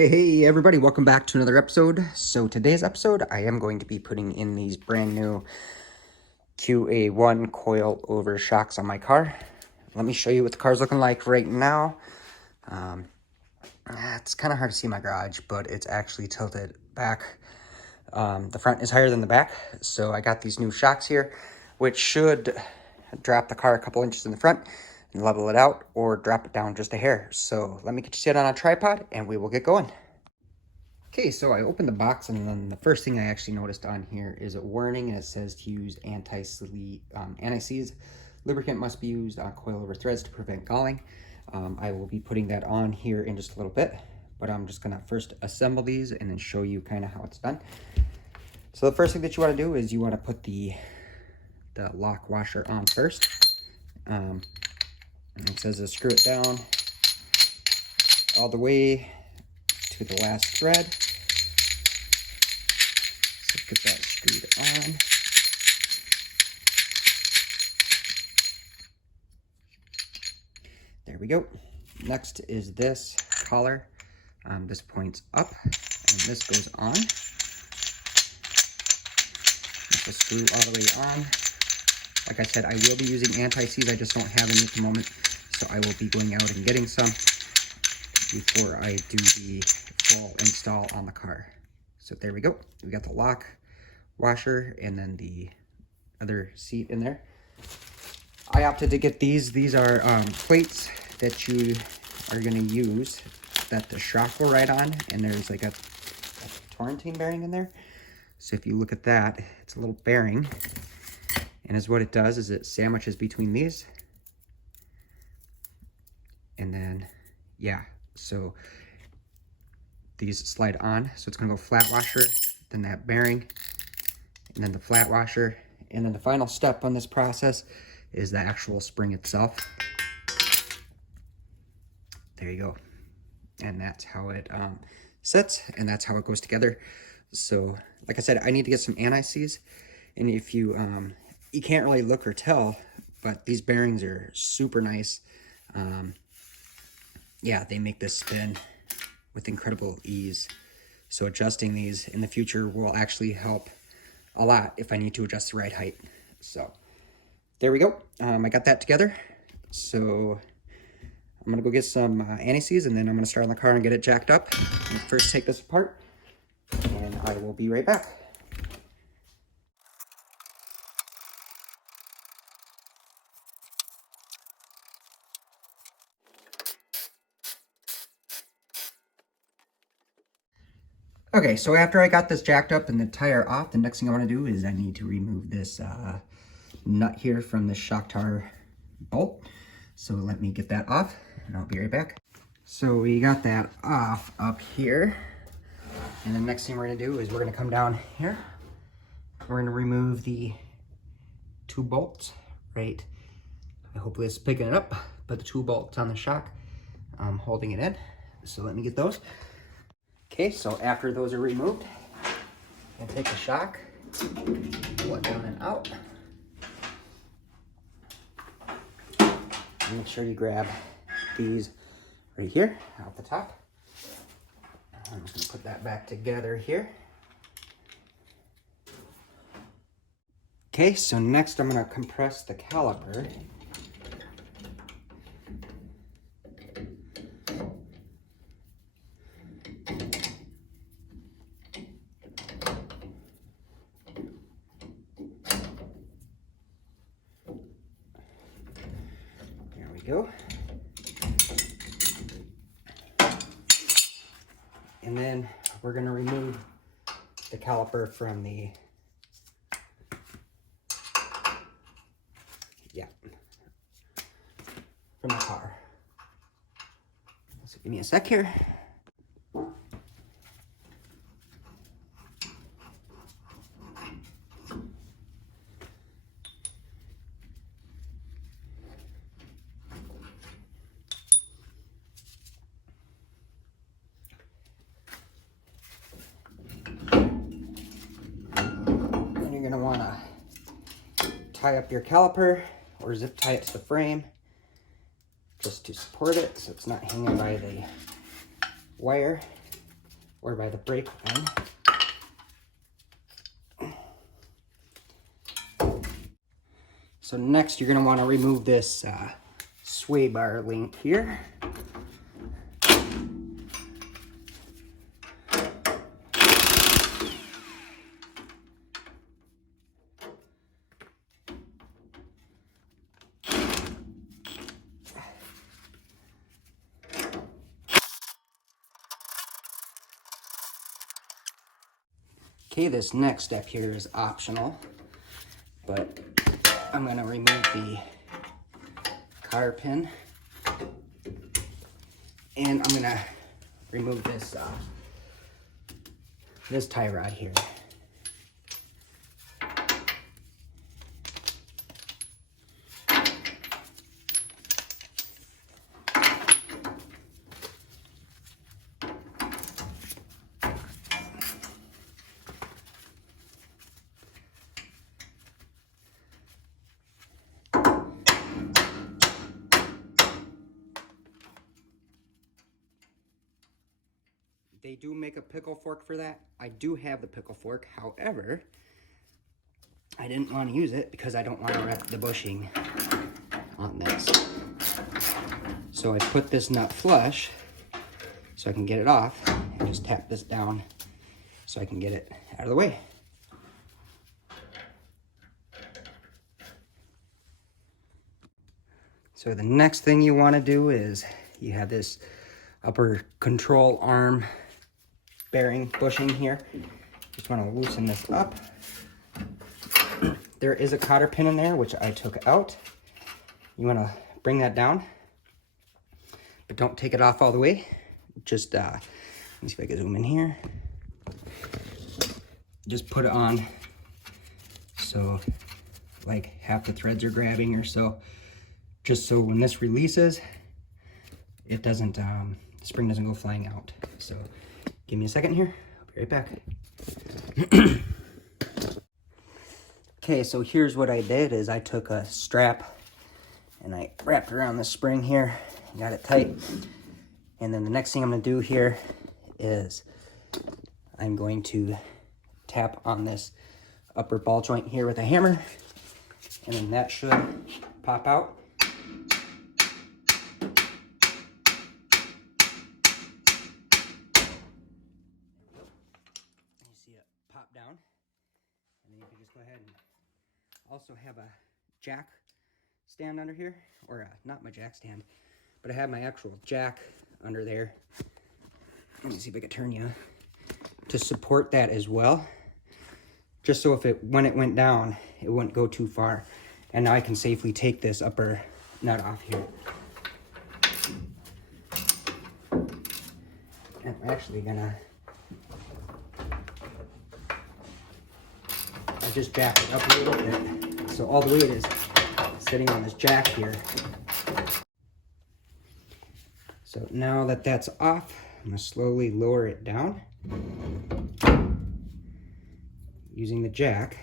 Hey everybody, welcome back to another episode. So today's episode, I am going to be putting in these brand new QA1 Coilover shocks on my car. Let me show you what the car's looking like right now. It's kind of hard to see my garage, but it's actually tilted back. The front is higher than the back, so I got these new shocks here, which should drop the car a couple inches in the front and level it out, or drop it down just a hair. So let me get you set on a tripod and we will get going. Okay, so I opened the box, and then the first thing I actually noticed on here is a warning, and it says to use anti-seize. Lubricant must be used on coilover threads to prevent galling. I will be putting that on here in just a little bit, but I'm just gonna first assemble these and then show you kind of how it's done. So the first thing that you want to do is you want to put the lock washer on first. And it says to screw it down all the way to the last thread. So get that screwed on. There we go. Next is this collar. This points up and this goes on. Put the screw all the way on. Like I said, I will be using anti-seize. I just don't have any at the moment, so I will be going out and getting some before I do the full install on the car. So there we go. We got the lock washer and then the other seat in there. I opted to get these. These are plates that you are going to use that the shock will ride on, and there's like a torrentine bearing in there. So if you look at that, it's a little bearing, and is what it does is it sandwiches between these, and then yeah, so these slide on. So it's gonna go flat washer, then that bearing, and then the flat washer, and then the final step on this process is the actual spring itself. There you go. And that's how it sits, and that's how it goes together. So like I said, I need to get some anti-seize, and if you you can't really look or tell, but these bearings are super nice. Yeah, they make this spin with incredible ease. So adjusting these in the future will actually help a lot if I need to adjust the ride height. So there we go. I got that together. So I'm gonna go get some anti-seize, and then I'm gonna start on the car and get it jacked up. First take this apart, and I will be right back. Okay, so after I got this jacked up and the tire off, the next thing I want to do is I need to remove this nut here from the shock tower bolt. So let me get that off and I'll be right back. So we got that off up here. And the next thing we're going to do is we're going to come down here. We're going to remove the two bolts, right? Hopefully it's picking it up, but the two bolts on the shock, I'm holding it in. So let me get those. Okay, so after those are removed, I'm going to take the shock, pull it down and out. And make sure you grab these right here out the top. I'm just going to put that back together here. Okay, so next I'm going to compress the caliper. Go. And then we're going to remove the caliper from the from the car. So give me a sec here. You're going to want to tie up your caliper or zip tie it to the frame just to support it so it's not hanging by the wire. or by the brake line. So next you're going to want to remove this sway bar link here. Okay, this next step here is optional, but I'm going to remove the cotter pin, and I'm going to remove this this tie rod here. They do make a pickle fork for that. I do have the pickle fork. However, I didn't want to use it because I don't want to wrap the bushing on this. So I put this nut flush so I can get it off and just tap this down so I can get it out of the way. So the next thing you want to do is you have this upper control arm bearing bushing here. Just want to loosen this up. There is a cotter pin in there, which I took out. You want to bring that down, but don't take it off all the way. Just, let me see if I can zoom in here. Just put it on so like half the threads are grabbing or so, just so when this releases, it doesn't, the spring doesn't go flying out. So give me a second here, I'll be right back. Okay, so here's what I did is I took a strap and I wrapped around the spring here, got it tight. And then the next thing I'm gonna do here is I'm going to tap on this upper ball joint here with a hammer, and then that should pop out. Pop down, and then you can just go ahead and also have a jack stand under here, or not my jack stand, but I have my actual jack under there. Let me see if I can turn you to support that as well, just so if it, when it went down, it wouldn't go too far. And now I can safely take this upper nut off here. And I'm actually gonna just back it up a little bit, so all the weight is sitting on this jack here. So now that that's off, I'm gonna slowly lower it down using the jack.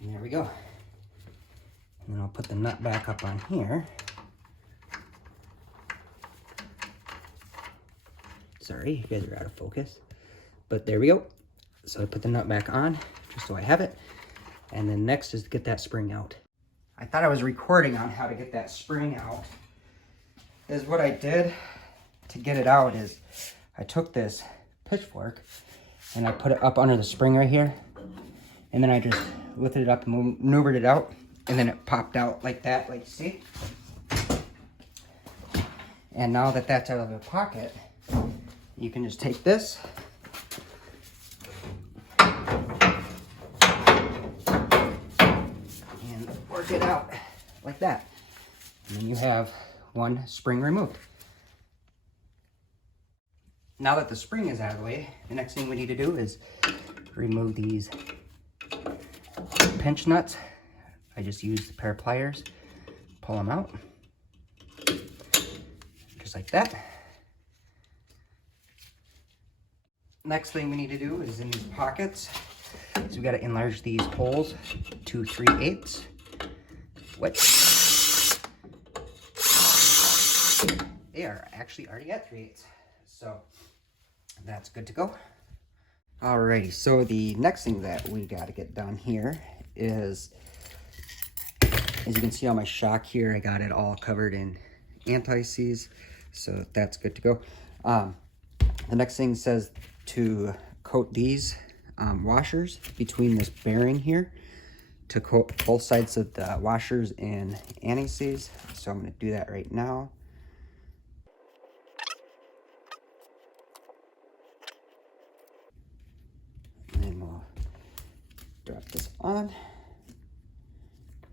And there we go. And then I'll put the nut back up on here. Sorry, you guys are out of focus. But there we go. So I put the nut back on, just so I have it. And then next is to get that spring out. I thought I was recording on how to get that spring out. Is what I did to get it out is I took this pitchfork and I put it up under the spring right here. And then I just lifted it up and maneuvered it out. And then it popped out like that, like you see. And now that that's out of the pocket, you can just take this and work it out like that. And then you have one spring removed. Now that the spring is out of the way, the next thing we need to do is remove these pinch nuts. I just used a pair of pliers, pull them out, just like that. Next thing we need to do is in these pockets, So we got to enlarge these holes to 3/8. Which they are actually already at 3/8. So that's good to go. Alrighty, so the next thing that we got to get done here is, as you can see on my shock here, I got it all covered in anti-seize, so that's good to go. The next thing says to coat these washers between this bearing here, to coat both sides of the washers in anti-seize. So I'm going to do that right now. And then we'll drop this on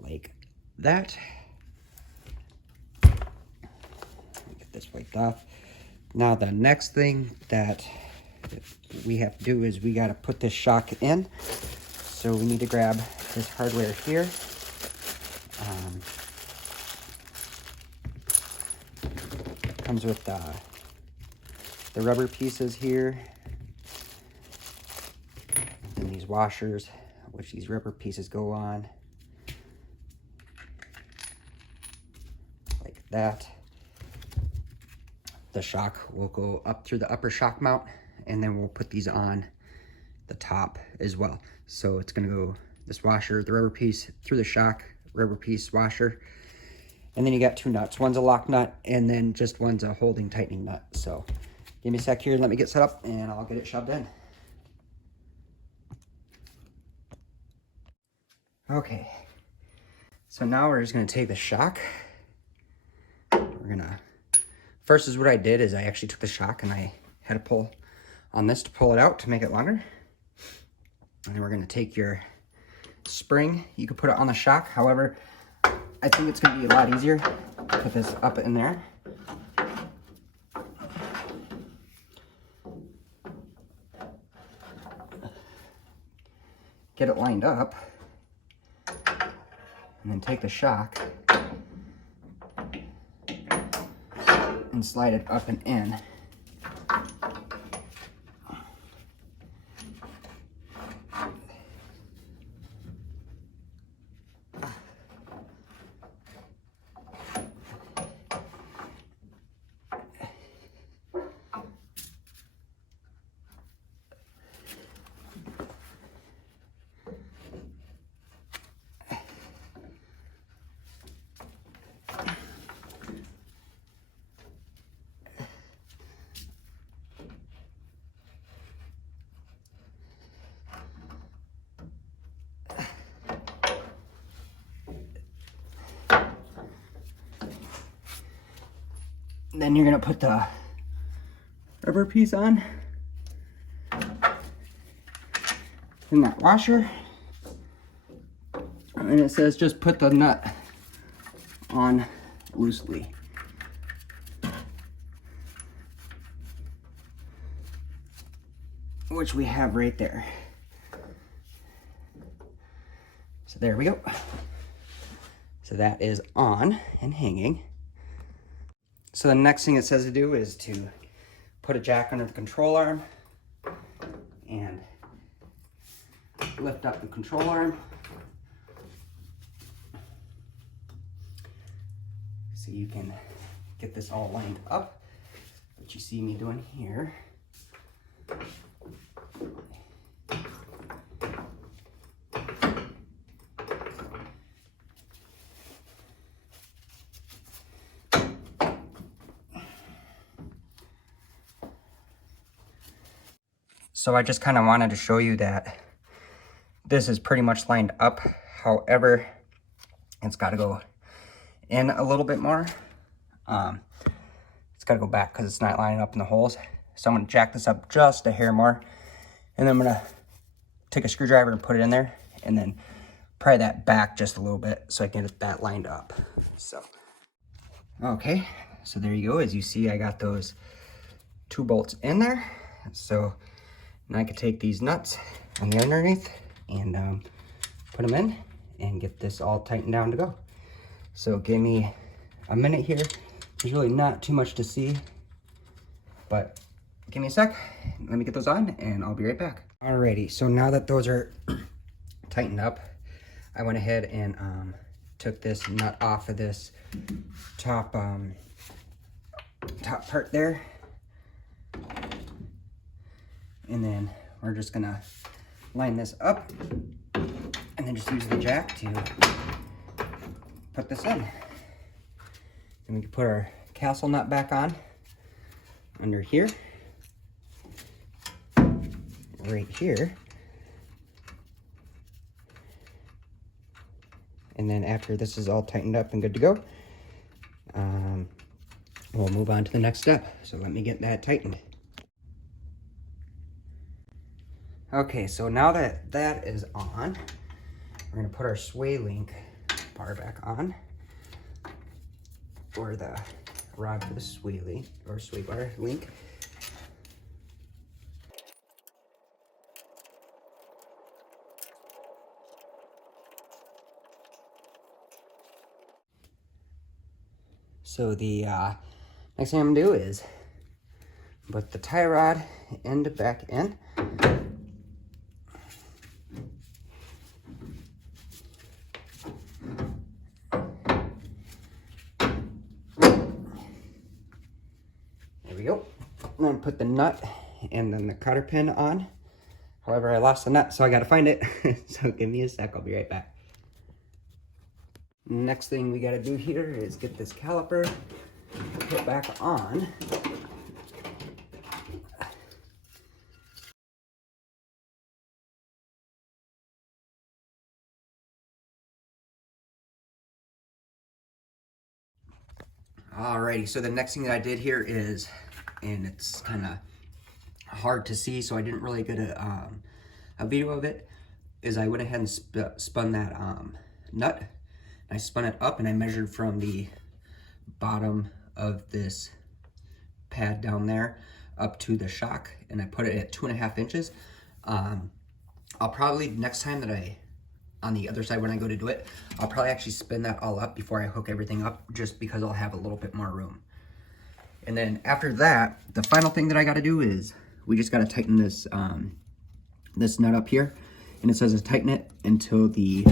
like that. Get this wiped off. Now the next thing that we have to do is we got to put this shock in. So we need to grab this hardware here. Comes with the rubber pieces here, and these washers, which these rubber pieces go on, like that. The shock will go up through the upper shock mount, and then we'll put these on the top as well. So it's gonna go this washer, the rubber piece, through the shock, rubber piece, washer. And then you got two nuts. One's a lock nut, and then just one's a holding tightening nut. So give me a sec here and let me get set up, and I'll get it shoved in. Okay, so now we're just gonna take the shock. First is what I did is I actually took the shock and I had to pull on this to pull it out to make it longer. And then we're gonna take your spring. You can put it on the shock. However, I think it's gonna be a lot easier to put this up in there. Get it lined up, and then take the shock and slide it up and in. Then you're gonna put the rubber piece on in that washer, and it says just put the nut on loosely. Which we have right there. So there we go. So that is on and hanging. So the next thing it says to do is to put a jack under the control arm and lift up the control arm. So you can get this all lined up, which you see me doing here. So I just kind of wanted to show you that this is pretty much lined up. However, it's got to go in a little bit more. It's got to go back because it's not lining up in the holes. So I'm going to jack this up just a hair more. And then I'm going to take a screwdriver and put it in there. And then pry that back just a little bit so I can get that lined up. So, okay. So there you go. As you see, I got those 2 bolts in there. So now I can take these nuts on the underneath and put them in and get this all tightened down to go. So give me a minute here. There's really not too much to see, but give me a sec. Let me get those on and I'll be right back. Alrighty, so now that those are tightened up, I went ahead and took this nut off of this top part there, and then we're just gonna line this up and then just use the jack to put this in. Then we can put our castle nut back on under here, right here. And then after this is all tightened up and good to go, we'll move on to the next step. So let me get that tightened. Okay, so now that that is on, we're gonna put our sway link bar back on, or the rod for the sway link, or sway bar link. So the next thing I'm gonna do is put the tie rod end back in. There we go. I'm gonna put the nut and then the cotter pin on. However, I lost the nut, so I gotta find it. So give me a sec, I'll be right back. Next thing we gotta do here is get this caliper put back on. Alrighty, so the next thing that I did here is, and it's kind of hard to see, so I didn't really get a video of it, is I went ahead and spun that nut. I spun it up and I measured from the bottom of this pad down there up to the shock, and I put it at 2.5 inches. I'll probably, next time that on the other side when I go to do it, I'll probably actually spin that all up before I hook everything up, just because I'll have a little bit more room. And then after that, the final thing that I gotta do is, we just gotta tighten this this nut up here. And it says to tighten it until the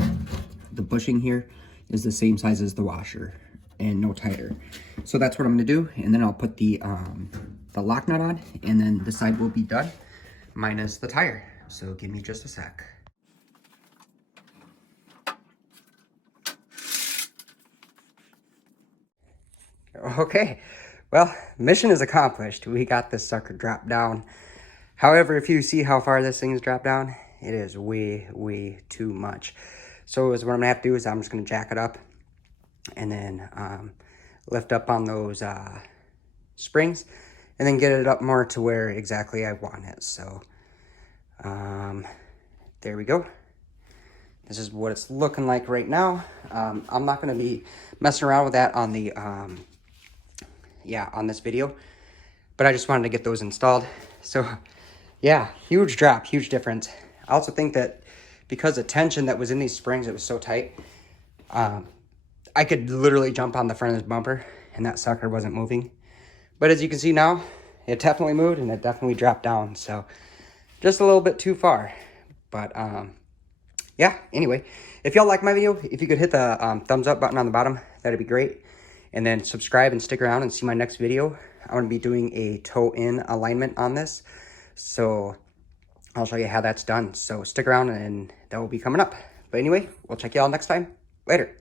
bushing here is the same size as the washer and no tighter. So that's what I'm gonna do. And then I'll put the lock nut on, and then this side will be done, minus the tire. So give me just a sec. Okay, well, mission is accomplished. We got this sucker dropped down. However, if you see how far this thing's dropped down, it is way, way too much. So what I'm gonna have to do is I'm just gonna jack it up and then lift up on those springs, and then get it up more to where exactly I want it. So there we go. This is what it's looking like right now. I'm not gonna be messing around with that on the on this video, but I just wanted to get those installed. So yeah, huge drop, huge difference. I also think that because the tension that was in these springs, it was so tight, I could literally jump on the front of this bumper and that sucker wasn't moving. But as you can see now, it definitely moved and it definitely dropped down. So just a little bit too far. But yeah, anyway, if y'all like my video, if you could hit the thumbs up button on the bottom, that'd be great. And then subscribe and stick around and see my next video. I'm going to be doing a toe-in alignment on this. So I'll show you how that's done. So stick around and that will be coming up. But anyway, we'll check you all next time. Later.